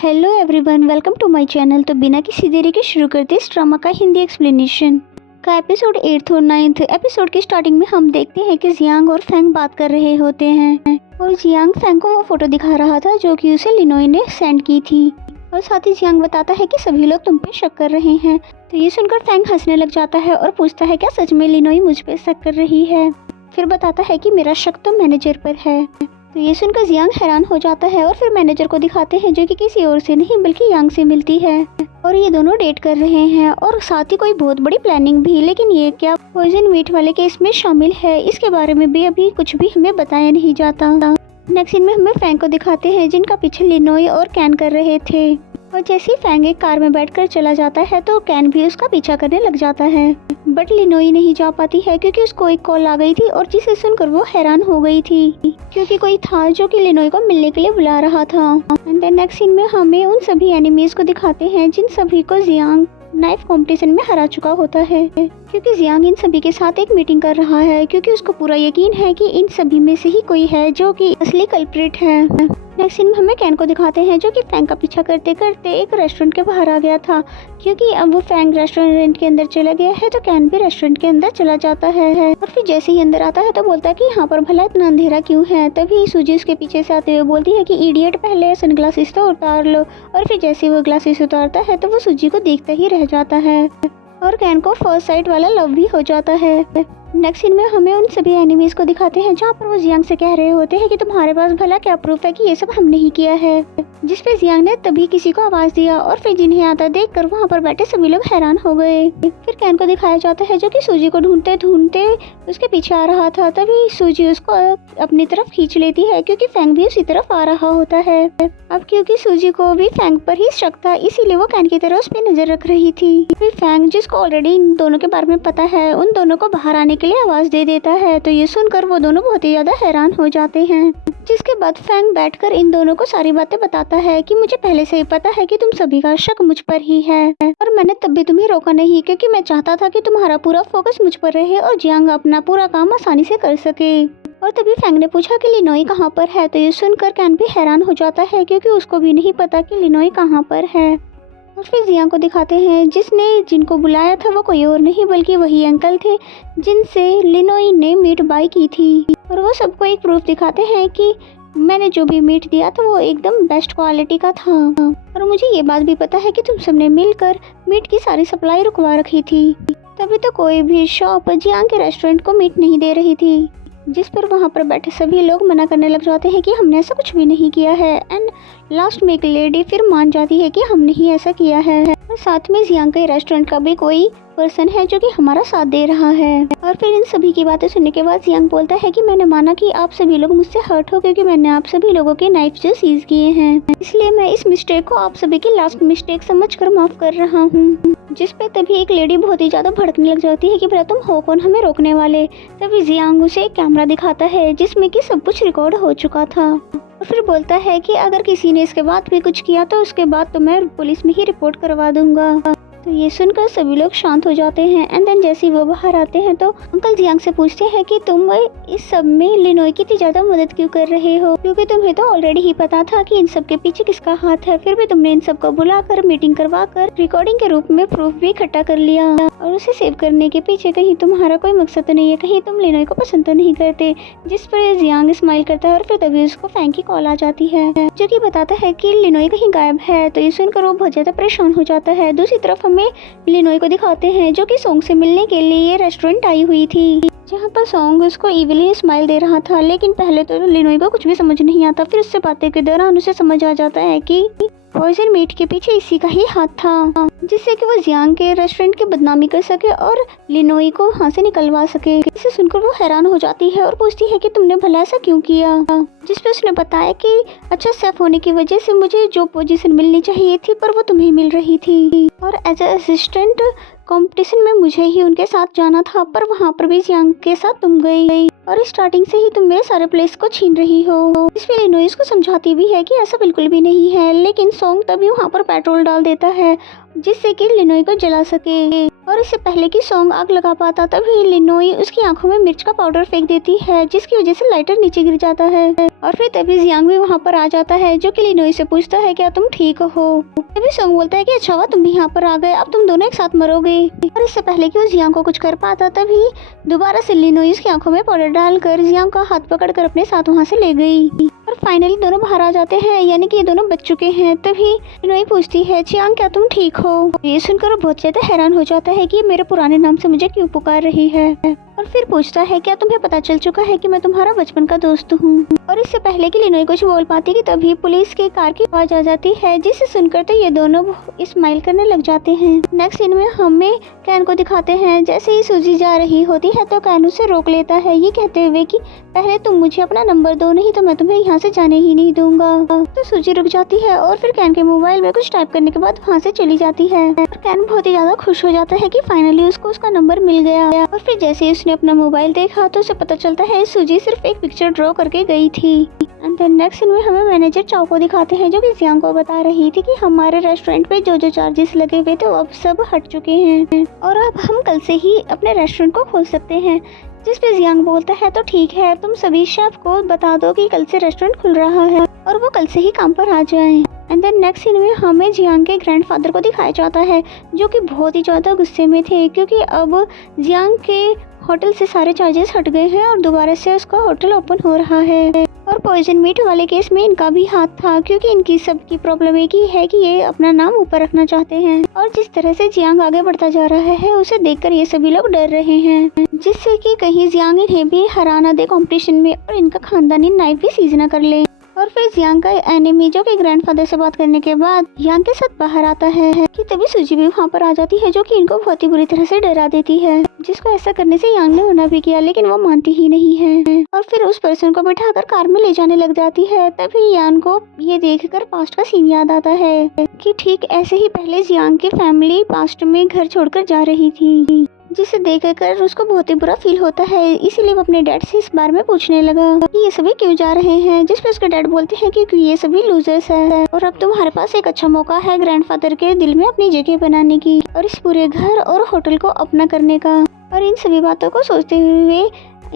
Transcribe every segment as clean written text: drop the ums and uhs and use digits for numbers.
Hello everyone, welcome to my channel. तो बिना किसी देरी के शुरू करते इस ड्रामा का हिंदी एक्सप्लेनेशन का एपिसोड 8 और 9। एपिसोड की स्टार्टिंग में हम देखते हैं कि जियांग और फैंग बात कर रहे होते हैं और जियांग फैंग को वो फोटो दिखा रहा था जो कि उसे लिनोई ने सेंड की थी। और साथ ही जियांग बताता है कि सभी लोग तुम पे शक कर रहे हैं। तो ये सुनकर फैंग हंसने लग जाता है और पूछता है क्या सच में लिनोई मुझ पे शक कर रही है। फिर बताता है कि मेरा शक तो मैनेजर पर है। तो ये सुनकर जियांग हैरान हो जाता है और फिर मैनेजर को दिखाते हैं जो कि किसी और से नहीं बल्कि यांग से मिलती है और ये दोनों डेट कर रहे हैं और साथ ही कोई बहुत बड़ी प्लानिंग भी। लेकिन ये क्या पॉइजन मीट वाले केस में शामिल है, इसके बारे में भी अभी कुछ भी हमें बताया नहीं जाता। नेक्स्ट सीन में हमें फैंग को दिखाते हैं जिनका पीछे लिनोई और कैन कर रहे थे और जैसे ही फैंग एक कार में बैठकर चला जाता है तो कैन भी उसका पीछा करने लग जाता है। बट लिनोई नहीं जा पाती है क्योंकि उसको एक कॉल आ गई थी और जिसे सुनकर वो हैरान हो गई थी क्योंकि कोई था जो कि लिनोई को मिलने के लिए बुला रहा था। एंड देन नेक्स्ट सीन में हमें उन सभी एनिमीज को दिखाते हैं जिन सभी को जियांग नाइफ कंपटीशन में हरा चुका होता है क्योंकि जियांग इन सभी के साथ एक मीटिंग कर रहा है क्योंकि उसको पूरा यकीन है कि इन सभी में से ही कोई है जो कि असली कल्प्रिट है। नेक्स्ट सीन में हमें कैन को दिखाते हैं जो कि फैंग का पीछा करते करते एक रेस्टोरेंट के बाहर आ गया था क्योंकि अब वो फैंग रेस्टोरेंट के अंदर चला गया है तो कैन भी रेस्टोरेंट के अंदर चला जाता है और फिर जैसे ही अंदर आता है तो बोलता है कि यहाँ पर भला इतना अंधेरा क्यों है। तभी सूजी उसके पीछे से आते हुए बोलती है कि इडियट पहले सनग्लासेस तो उतार लो। और फिर जैसे वो ग्लासेस उतारता है तो वो सूजी को देखता ही रह जाता है और कैन को फर्स्ट साइट वाला लव भी हो जाता है। नेक्स्ट सीन में हमें उन सभी एनिमीज को दिखाते हैं जहाँ पर वो जियांग से कह रहे होते हैं कि तुम्हारे पास भला क्या प्रूफ है कि ये सब हमने ही किया है। जिस पे जियांग ने तभी किसी को आवाज दिया और फिर जिन्हें आता देखकर वहाँ पर बैठे सभी लोग हैरान हो गए। फिर कैन को दिखाया जाता है जो कि सूजी को ढूंढते ढूंढते उसके पीछे आ रहा था। तभी सूजी उसको अपनी तरफ खींच लेती है क्योंकि फैंग भी उसी तरफ आ रहा होता है। अब क्योंकि सूजी को भी फैंग पर ही शक था इसीलिए वो कैन की तरह उस पर नजर रख रही थी। फिर फैंग जिसको ऑलरेडी इन दोनों के बारे में पता है उन दोनों को बाहर आने के लिए आवाज दे देता है। तो ये सुनकर वो दोनों बहुत ही ज्यादा हैरान हो जाते हैं जिसके बाद फैंग बैठकर इन दोनों को सारी बातें बताता है कि मुझे पहले से ही पता है कि तुम सभी का शक मुझ पर ही है और मैंने तब भी तुम्हें रोका नहीं क्योंकि मैं चाहता था कि तुम्हारा पूरा फोकस मुझ पर रहे और जियांग अपना पूरा काम आसानी से कर सके। और तभी फैंग ने पूछा कि लिनोई कहाँ पर है। तो ये सुनकर कैन भी हैरान हो जाता है क्योंकि उसको भी नहीं पता कि लिनोई कहाँ पर है। और फिर जियांग को दिखाते हैं जिनको बुलाया था वो कोई और नहीं बल्कि वही अंकल थे जिनसे लिनोई ने मीट बाय की थी और वो सबको एक प्रूफ दिखाते हैं कि मैंने जो भी मीट दिया था वो एकदम बेस्ट क्वालिटी का था और मुझे ये बात भी पता है कि तुम सबने मिलकर मीट की सारी सप्लाई रुकवा रखी थी। तभी तो कोई भी शॉप जियांग के रेस्टोरेंट को मीट नहीं दे रही थी जिस पर वहाँ पर बैठे सभी लोग मना करने लग जाते हैं कि हमने ऐसा कुछ भी नहीं किया है। एंड लास्ट में एक लेडी फिर मान जाती है कि हमने ही ऐसा किया है और साथ में जियांग के रेस्टोरेंट का भी कोई पर्सन है जो कि हमारा साथ दे रहा है। और फिर इन सभी की बातें सुनने के बाद जियांग बोलता है कि मैंने माना कि आप सभी लोग मुझसे हर्ट हो क्योंकि मैंने आप सभी लोगों के नाइफ जो सीज किए हैं, इसलिए मैं इस मिस्टेक को आप सभी की लास्ट मिस्टेक समझकर माफ कर रहा हूँ। जिस पे तभी एक लेडी बहुत ही ज्यादा भड़कने लग जाती है कि भला तुम हो कौन हमें रोकने वाले। तभी जियांग उसे एक कैमरा दिखाता है जिसमें कि सब कुछ रिकॉर्ड हो चुका था और फिर बोलता है कि अगर किसी ने इसके बाद भी कुछ किया तो उसके बाद तो मैं पुलिस में ही रिपोर्ट करवा दूंगा। तो ये सुनकर सभी लोग शांत हो जाते हैं। एंड देन जैसे ही वो बाहर आते हैं तो अंकल जियांग से पूछते हैं कि तुम इस सब में लिनोई की इतनी ज्यादा मदद क्यों कर रहे हो क्योंकि तुम्हें तो ऑलरेडी ही पता था कि इन सब के पीछे किसका हाथ है। फिर भी तुमने इन सबको बुलाकर मीटिंग करवाकर रिकॉर्डिंग के रूप में प्रूफ भी इकट्ठा कर लिया और उसे सेव करने के पीछे कहीं तुम्हारा कोई मकसद तो नहीं है, कहीं तुम लिनोई को पसंद तो नहीं करते। जिस पर जियांग स्माइल करता है और फिर तभी उसको फैंग की कॉल आ जाती है जो कि बताता है कि लिनोई कहीं गायब है। तो ये सुनकर वो बहुत ज्यादा परेशान हो जाता है। दूसरी तरफ हमें लिनोई को दिखाते हैं जो कि सोंग से मिलने के लिए रेस्टोरेंट आई हुई थी जहाँ पर सोंग उसको इविली स्माइल दे रहा था। लेकिन पहले तो लिनोई को कुछ भी समझ नहीं आता, फिर उससे बातें के दौरान उसे समझ आ जाता है कि पॉइजन मीट के पीछे इसी का ही हाथ था जिससे कि वो जियांग के रेस्टोरेंट की बदनामी कर सके और लिनोई को वहाँ से निकलवा सके। इसे सुनकर वो हैरान हो जाती है और पूछती है कि तुमने भला ऐसा क्यों किया। जिस पे उसने बताया कि अच्छा शेफ होने की वजह से मुझे जो पोजीशन मिलनी चाहिए थी पर वो तुम्हें मिल रही थी और एज असिस्टेंट कंपटीशन में मुझे ही उनके साथ जाना था पर वहाँ पर भी जियांग के साथ तुम गई और स्टार्टिंग से ही तुम मेरे सारे प्लेस को छीन रही हो। इसमें लिनोई को समझाती भी है कि ऐसा बिल्कुल भी नहीं है। लेकिन सोंग तभी वहाँ पर पेट्रोल डाल देता है जिससे कि लिनोई को जला सके। और इससे पहले कि सॉन्ग आग लगा पाता तभी लिनोई उसकी आंखों में मिर्च का पाउडर फेंक देती है, जिसकी वजह से लाइटर नीचे गिर जाता है। और फिर तभी जियांग भी वहाँ पर आ जाता है, जो कि लिनोई से पूछता है क्या तुम ठीक हो। तभी सॉन्ग बोलता है कि अच्छा हुआ तुम भी यहाँ पर आ गए, अब तुम दोनों एक साथ मरोगे। और इससे पहले कि वो जियांग को कुछ कर पाता तभी दोबारा से लिनोई उसकी आंखों में पाउडर डालकर जियांग का हाथ पकड़कर अपने साथ वहाँ से ले गई। और फाइनली दोनों बाहर आ जाते हैं, यानी कि ये दोनों बच चुके हैं। तभी लिनोई पूछती है जियांग क्या तुम ठीक हो। ये सुनकर वो बहुत ज्यादा हैरान हो जाता है कि मेरे पुराने नाम से मुझे क्यों पुकार रही है। और फिर पूछता है क्या तुम्हें पता चल चुका है कि मैं तुम्हारा बचपन का दोस्त हूँ। और इससे पहले कि लिनोई कुछ बोल पाती कि तभी पुलिस की कार की आवाज आ जाती है, जिसे सुनकर तो ये दोनों स्माइल करने लग जाते हैं। नेक्स्ट सीन में हमें कैन को दिखाते हैं, जैसे ही सूजी जा रही होती है तो कैन उसे रोक लेता है, ये कहते हुए कि पहले तुम मुझे अपना नंबर दो, नहीं तो मैं तुम्हें यहाँ से जाने ही नहीं दूंगा। तो सूजी रुक जाती है और फिर कैन के मोबाइल में कुछ टाइप करने के बाद वहाँ से चली जाती है। और कैन बहुत ही ज्यादा खुश हो जाता है कि फाइनली उसको उसका नंबर मिल गया। और फिर जैसे ही उसने अपना मोबाइल देखा तो उसे पता चलता है सूजी सिर्फ एक पिक्चर ड्रॉ करके गई थी। एंड देन नेक्स्ट सीन में हमें मैनेजर चाओ को दिखाते हैं, जो कि जियांग को बता रही थी कि हमारे रेस्टोरेंट पे जो जो चार्जेस लगे हुए थे वो अब सब हट चुके हैं और अब हम कल से ही अपने रेस्टोरेंट को खोल सकते हैं। जिस पे जियांग बोलता है तो ठीक है, तुम सभी शेफ को बता दो कि कल से रेस्टोरेंट खुल रहा है और वो कल से ही काम पर आ जाएं। एंड देन नेक्स्ट सीन में हमें जियांग के ग्रैंडफादर को दिखाया जाता है, जो कि बहुत ही ज़्यादा गुस्से में थे क्योंकि अब जियांग के होटल से सारे चार्जेस हट गए हैं और दोबारा से उसका होटल ओपन हो रहा है। और पॉइजन मीट वाले केस में इनका भी हाथ था, क्योंकि इनकी सबकी प्रॉब्लम एक ही है कि ये अपना नाम ऊपर रखना चाहते हैं। और जिस तरह से जियांग आगे बढ़ता जा रहा है उसे देखकर ये सभी लोग डर रहे हैं, जिससे कि कहीं जियांग इन्हें भी हरा ना दे कंपटीशन में और इनका खानदानी नाइफ भी सीज ना कर ले। और फिर जियांग का एनिमी जो कि ग्रैंडफादर से बात करने के बाद जियांग के साथ बाहर आता है कि तभी सूजी भी वहाँ पर आ जाती है, जो कि इनको बहुत ही बुरी तरह से डरा देती है, जिसको ऐसा करने से यांग ने मना भी किया लेकिन वो मानती ही नहीं है। और फिर उस पर्सन को बिठाकर कार में ले जाने लग जाती है। तभी यांग को ये देखकर पास्ट का सीन याद आता है कि ठीक ऐसे ही पहले जियांग की फैमिली पास्ट में घर छोड़कर जा रही थी, जिसे देखकर उसको बहुत ही बुरा फील होता है। इसीलिए वो अपने डैड से इस बारे में पूछने लगा कि ये सभी क्यों जा रहे हैं, जिस पे उसके डैड बोलते हैं क्योंकि ये सभी लूजर्स है और अब तुम्हारे पास एक अच्छा मौका है ग्रैंडफादर के दिल में अपनी जगह बनाने की और इस पूरे घर और होटल को अपना करने का। और इन सभी बातों को सोचते हुए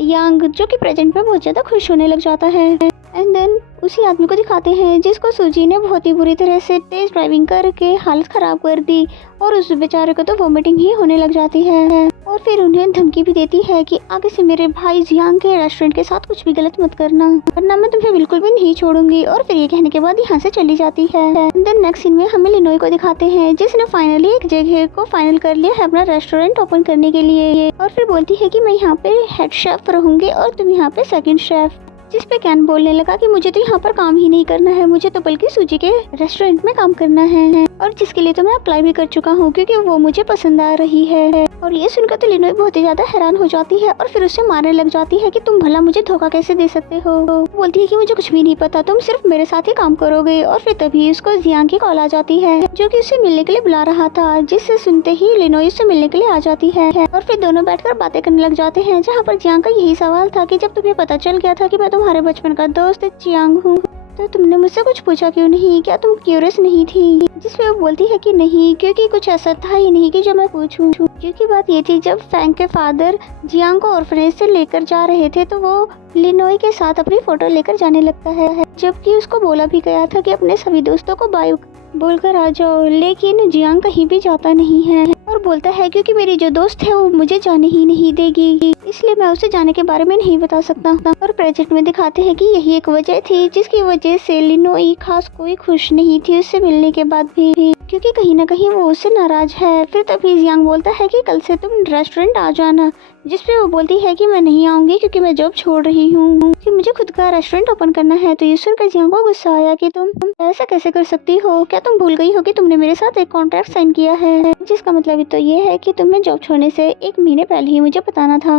यांग जो कि प्रेजेंट में बहुत ज्यादा खुश होने लग जाता है। एंड देन उसी आदमी को दिखाते हैं जिसको सूजी ने बहुत ही बुरी तरह से तेज ड्राइविंग करके हालत खराब कर दी और उस बेचारे को तो वोमिटिंग ही होने लग जाती है। और फिर उन्हें धमकी भी देती है कि आगे से मेरे भाई जियांग के रेस्टोरेंट के साथ कुछ भी गलत मत करना, वरना मैं तुम्हें बिल्कुल भी नहीं छोड़ूंगी। और फिर ये कहने के बाद यहाँ से चली जाती है। देन नेक्स्ट सीन में हमें लिनोई को दिखाते हैं, जिसने फाइनली एक जगह को फाइनल कर लिया है अपना रेस्टोरेंट ओपन करने के लिए। और फिर बोलती है कि मैं यहाँ पे हेड शेफ रहूंगी और तुम यहाँ पे सेकंड शेफ। जिस पे कैन बोलने लगा कि मुझे तो यहाँ पर काम ही नहीं करना है, मुझे तो बल्कि सूजी के रेस्टोरेंट में काम करना है और जिसके लिए तो मैं अप्लाई भी कर चुका हूँ क्योंकि वो मुझे पसंद आ रही है। और ये सुनकर तो लिनोई बहुत ही ज्यादा हैरान हो जाती है और फिर उससे मारने लग जाती है कि तुम भला मुझे धोखा कैसे दे सकते हो। बोलती है कि मुझे कुछ भी नहीं पता, तुम सिर्फ मेरे साथ ही काम करोगे। और फिर तभी उसको जियांग की कॉल आ जाती है, जो कि उसे मिलने के लिए बुला रहा था, जिससे सुनते ही लिनोई उससे मिलने के लिए आ जाती है। और फिर दोनों बैठकर बातें करने लग जाते हैं, जहाँ पर जियांग का यही सवाल था कि जब तुम्हें पता चल गया था कि मैं तुम्हारे बचपन का दोस्त जियांग हूँ तो तुमने मुझसे कुछ पूछा क्यों नहीं, क्या तुम क्यूरियस नहीं थी। जिसपे वो बोलती है कि नहीं, क्योंकि कुछ ऐसा था ही नहीं कि जो मैं पूछूं। क्योंकि बात ये थी जब फैंग के फादर जियांग को ऑर्फनेज से लेकर जा रहे थे तो वो लिनोई के साथ अपनी फोटो लेकर जाने लगता है, जबकि उसको बोला भी गया था कि अपने सभी दोस्तों को बाय बोलकर आ जाओ, लेकिन जियांग कहीं भी जाता नहीं है और बोलता है क्योंकि मेरी जो दोस्त है वो मुझे जाने ही नहीं देगी, इसलिए मैं उसे जाने के बारे में नहीं बता सकता। और प्रोजेक्ट में दिखाते हैं कि यही एक वजह थी जिसकी वजह से लिनोई खास कोई खुश नहीं थी उससे मिलने के बाद भी, क्योंकि कहीं ना कहीं वो उससे नाराज है। फिर तभी जियांग बोलता है कि कल से तुम रेस्टोरेंट आ जाना, जिसपे वो बोलती है कि मैं नहीं आऊंगी क्योंकि मैं जॉब छोड़ रही हूँ, कि मुझे खुद का रेस्टोरेंट ओपन करना है। तो ये सुनकर जियांग को गुस्सा आया कि तुम ऐसा कैसे कर सकती हो, क्या तुम भूल गई हो कि तुमने मेरे साथ एक कॉन्ट्रैक्ट साइन किया है, जिसका मतलब तो ये है कि तुम्हें जॉब छोड़ने से 1 महीने पहले ही मुझे बताना था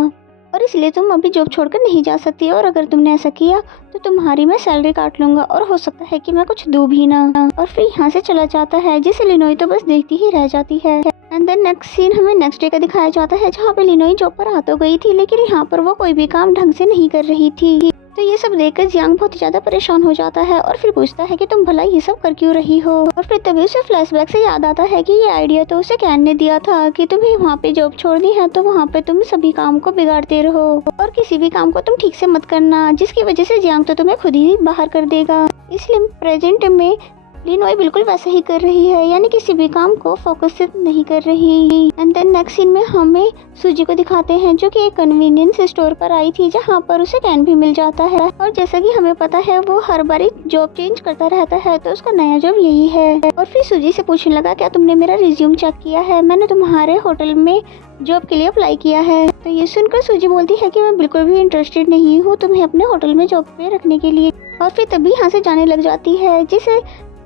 और इसलिए तुम अभी जॉब छोड़कर नहीं जा सकती, और अगर तुमने ऐसा किया तो तुम्हारी मैं सैलरी काट लूंगा और हो सकता है कि मैं कुछ दूँ भी ना। और फिर यहाँ से चला जाता है, जिसे लिनोई तो बस देखती ही रह जाती है। एंड देन नेक्स्ट सीन हमें नेक्स्ट डे का दिखाया जाता है, जहाँ पे लिनोई जॉब पर आ तो गई थी लेकिन यहाँ पर वो कोई भी काम ढंग से नहीं कर रही थी। तो ये सब देखकर जियांग बहुत ही ज्यादा परेशान हो जाता है और फिर पूछता है कि तुम भला ये सब कर क्यों रही हो। और फिर तभी उसे फ्लैशबैक से याद आता है कि ये आइडिया तो उसे कैन ने दिया था कि तुम्हें वहाँ पे जॉब छोड़नी है तो वहाँ पे तुम सभी काम को बिगाड़ते रहो और किसी भी काम को तुम ठीक से मत करना, जिसकी वजह से जियांग तो तुम्हें खुद ही बाहर कर देगा। इसलिए प्रेजेंट में लिनोई बिल्कुल वैसा ही कर रही है, यानी किसी भी काम को फोकस से नहीं कर रही। एंड देन नेक्स्ट सीन में हमें सूजी को दिखाते हैं जो कि एक कन्वीनियंस स्टोर पर आई थी जहाँ पर उसे कैन भी मिल जाता है। और जैसा कि हमें पता है वो हर बार जॉब चेंज करता रहता है तो उसका नया जॉब यही है। और फिर सूजी से पूछने लगा क्या तुमने मेरा रिज्यूम चेक किया है, मैंने तुम्हारे होटल में जॉब के लिए अप्लाई किया है। तो ये सुनकर सूजी बोलती है कि मैं बिल्कुल भी इंटरेस्टेड नहीं हूँ तुम्हें अपने होटल में जॉब पे रखने के लिए। और फिर तभी यहाँ से जाने लग जाती है, जिसे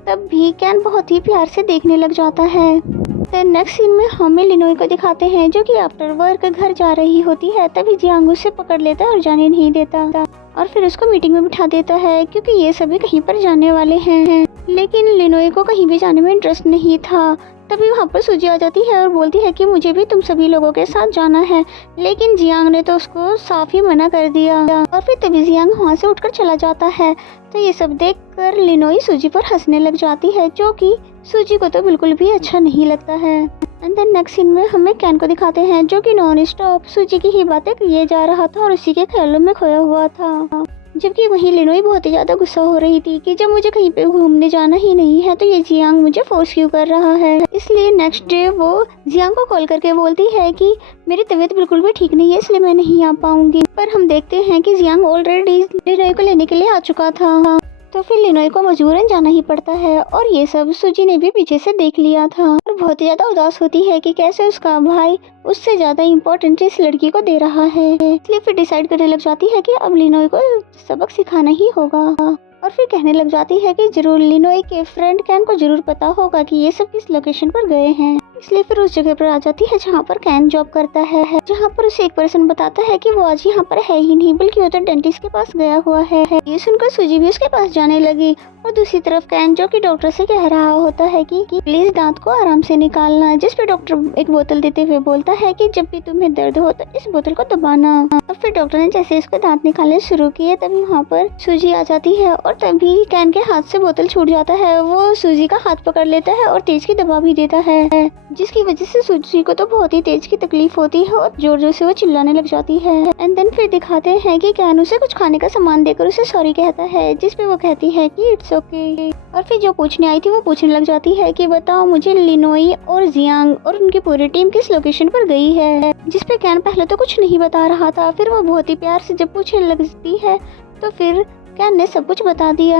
तब भी कैन बहुत ही प्यार से देखने लग जाता है। तो नेक्स्ट सीन में हमें लिनोई को दिखाते हैं जो कि आफ्टर वर्क घर जा रही होती है। तभी जियांग उसे पकड़ लेता है और जाने नहीं देता और फिर उसको मीटिंग में बिठा देता है क्योंकि ये सभी कहीं पर जाने वाले हैं। लेकिन लिनोई को कहीं भी जाने में इंटरेस्ट नहीं था। तभी वहाँ पर सूजी आ जाती है और बोलती है कि मुझे भी तुम सभी लोगों के साथ जाना है, लेकिन जियांग ने तो उसको साफ ही मना कर दिया। और फिर तभी जियांग वहाँ से उठकर चला जाता है। तो ये सब देखकर लिनोई सूजी पर हंसने लग जाती है जो कि सूजी को तो बिल्कुल भी अच्छा नहीं लगता है। एंड देन नेक्स्ट सीन में हमें कैन को दिखाते हैं जो कि नॉन स्टॉप सूजी की ही बातें किए जा रहा था और उसी के ख्यालों में खोया हुआ था। जबकि वहीं लिनोई बहुत ही ज्यादा गुस्सा हो रही थी कि जब मुझे कहीं पे घूमने जाना ही नहीं है तो ये जियांग मुझे फोर्स क्यों कर रहा है। इसलिए नेक्स्ट डे वो जियांग को कॉल करके बोलती है कि मेरी तबीयत बिल्कुल भी ठीक नहीं है इसलिए मैं नहीं आ पाऊंगी। पर हम देखते हैं कि जियांग ऑलरेडी लिनोई को लेने के लिए आ चुका था। तो फिर लिनोई को मजबूरन जाना ही पड़ता है और ये सब सूजी ने भी पीछे से देख लिया था और बहुत ही ज्यादा उदास होती है कि कैसे उसका भाई उससे ज्यादा इम्पोर्टेंट इस लड़की को दे रहा है। इसलिए फिर डिसाइड करने लग जाती है कि अब लिनोई को सबक सिखाना ही होगा। और फिर कहने लग जाती है कि जरूर लिनोई के फ्रेंड कैन को जरूर पता होगा कि ये सब किस लोकेशन पर गए हैं। इसलिए फिर उस जगह पर आ जाती है जहाँ पर कैन जॉब करता है, जहाँ पर उसे एक पर्सन बताता है कि वो आज यहाँ पर है ही नहीं बल्कि वो तो डेंटिस्ट के पास गया हुआ है। ये सुनकर सूजी भी उसके पास जाने लगी और दूसरी तरफ कैन जो कि डॉक्टर से कह रहा होता है कि प्लीज दांत को आराम से निकालना, जिस पे डॉक्टर एक बोतल देते हुए बोलता है कि जब भी तुम्हें दर्द हो तो इस बोतल को दबाना। और फिर डॉक्टर ने जैसे इसको दांत निकालने शुरू किए तभी वहाँ पर सूजी आ जाती है और तभी कैन के हाथ से बोतल छूट जाता है। वो सूजी का हाथ पकड़ लेता है और तेज की दबा भी देता है, जिसकी वजह से सूजी को तो बहुत ही तेज की तकलीफ होती है और जोर जोर से वो चिल्लाने लग जाती है। एंड देन फिर दिखाते हैं कि कैन उसे कुछ खाने का सामान देकर उसे सॉरी कहता है, जिसपे वो कहती है कि इट्स ओके। और फिर जो पूछने आई थी वो पूछने लग जाती है कि बताओ मुझे लिनोई और जियांग और उनकी पूरी टीम किस लोकेशन पर गई है, जिसपे कैन पहले तो कुछ नहीं बता रहा था। फिर वो बहुत ही प्यार से जब पूछने लगती है तो फिर कैन ने सब कुछ बता दिया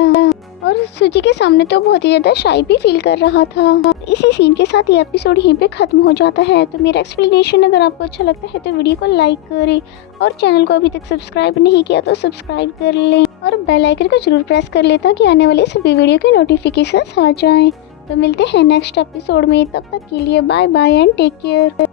और सूजी के सामने तो बहुत ही ज्यादा शाई भी फील कर रहा था। इसी सीन के साथ ये एपिसोड यहीं पे खत्म हो जाता है। तो मेरा एक्सप्लेनेशन अगर आपको अच्छा लगता है तो वीडियो को लाइक करें और चैनल को अभी तक सब्सक्राइब नहीं किया तो सब्सक्राइब कर लें और बेल आइकन को जरूर प्रेस कर लें ताकि आने वाले सभी वीडियो के नोटिफिकेशन आ जाएं। तो मिलते हैं नेक्स्ट एपिसोड में, तब तक के लिए bye bye and take care.